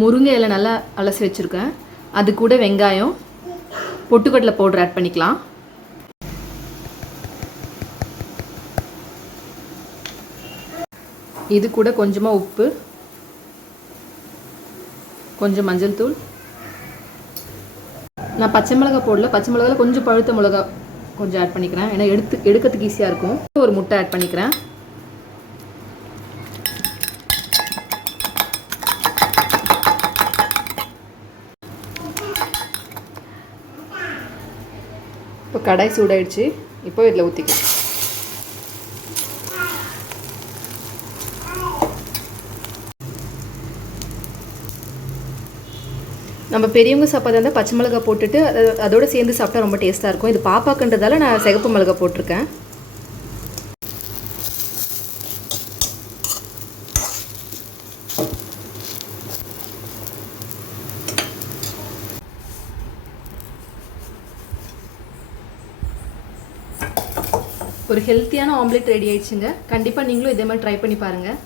முருங்கை இலை நல்லா அலசி வச்சுருக்கேன். அது கூட வெங்காயம், பொட்டுக்கடலை பவுடர் ஆட் பண்ணிக்கலாம். இது கூட கொஞ்சமாக உப்பு, கொஞ்சம் மஞ்சள் தூள். நான் பச்சை மிளகாய் போடல, பச்சை மிளகாயில் கொஞ்சம் பழுத்த மிளகா கொஞ்சம் ஆட் பண்ணிக்கிறேன். ஏன்னா எடுக்கிறதுக்கு ஈஸியாக இருக்கும். ஒரு முட்டை ஆட் பண்ணிக்கிறேன். இப்போ கடாய் சூடாயிடுச்சு. இப்போ இதில் ஊற்றிக்கலாம். நம்ம பெரியவங்க சாப்பாடு இருந்தால் பச்சை மிளகாய் போட்டுட்டு அதோடு சேர்ந்து சாப்பிட்டா ரொம்ப டேஸ்ட்டாக இருக்கும். இது பாப்பாக்குன்றதால நான் சிகப்பு மிளகாய் போட்டிருக்கேன். ஒரு ஹெல்த்தியான ஆம்லெட் ரெடி ஆயிடுச்சுங்க. கண்டிப்பாக நீங்களும் இதே மாதிரி ட்ரை பண்ணி பாருங்கள்.